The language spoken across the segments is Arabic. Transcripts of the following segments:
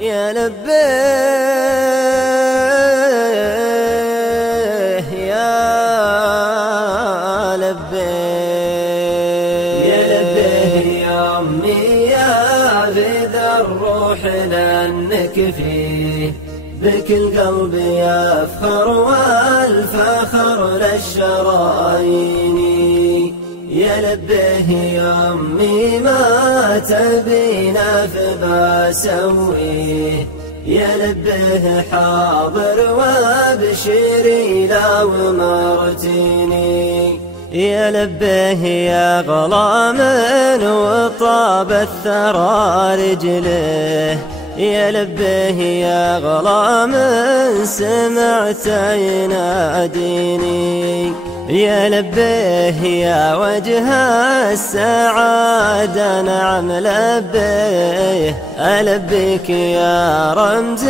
يا لبيه يا لبيه يا لبيه يا أمي يا غيث الروح لأنك فيه بك القلب يفخر والفخر للشرايين. يا لبيه يا أمي ما تبينا فبسويه، يا لبيه حاضر وابشري لو مرتيني. يا لبيه يا غلام وطاب الثرى رجله، يا لبيه يا غلام سمعت يناديني. يا لبيه يا وجه السعادة نعم لبيه، ألبيك يا رمز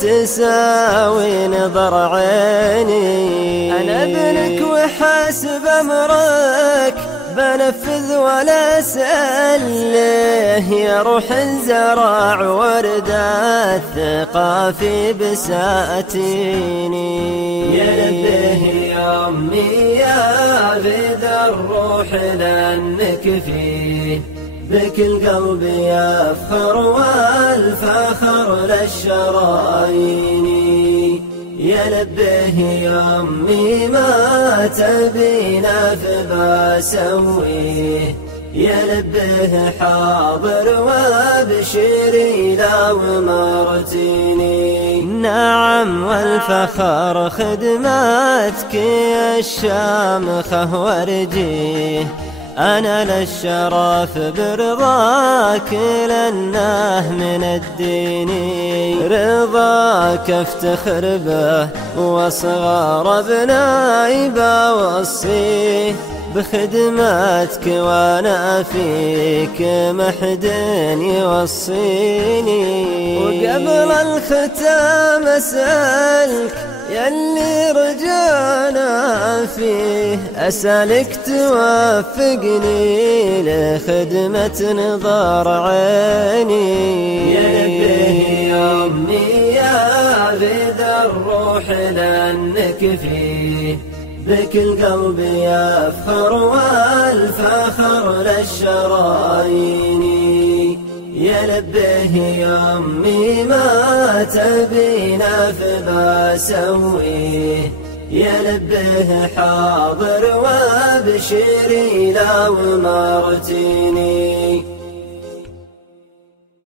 تساوي نظر عيني. أنا ابنك وحسب أمرك بنفذ ولا أسأله، يا روح الزرع ورد الثقة في بساتيني. يا لبيه يا أمي يا غيث الروح لأنك فيه بك القلب يفخر والفخر للشرايين. يا لبيه يا أمي ما تبينا فبسويه، يا لبيه حاضر وابشري لو مرتيني. نعم والفخر خدماتك يا الشامخة وارجيه، أنا للشرف برضاك لأنه من الدين. رضاك افتخر به وصغار ابنائي بوصيه، بخدماتك وانا فيك محد يوصيني. وقبل الختام اسألك يلي رجعنا فيه، أسألك توفقني لخدمة نظر عيني. يا لبيه يا أمي يا غيث الروح لأنك فيه بك القلب يفخر والفخر للشرايين. يا لبيه يا أمي ما تبينا فبسويه، يا لبيه حاضر وابشري لو مرتيني.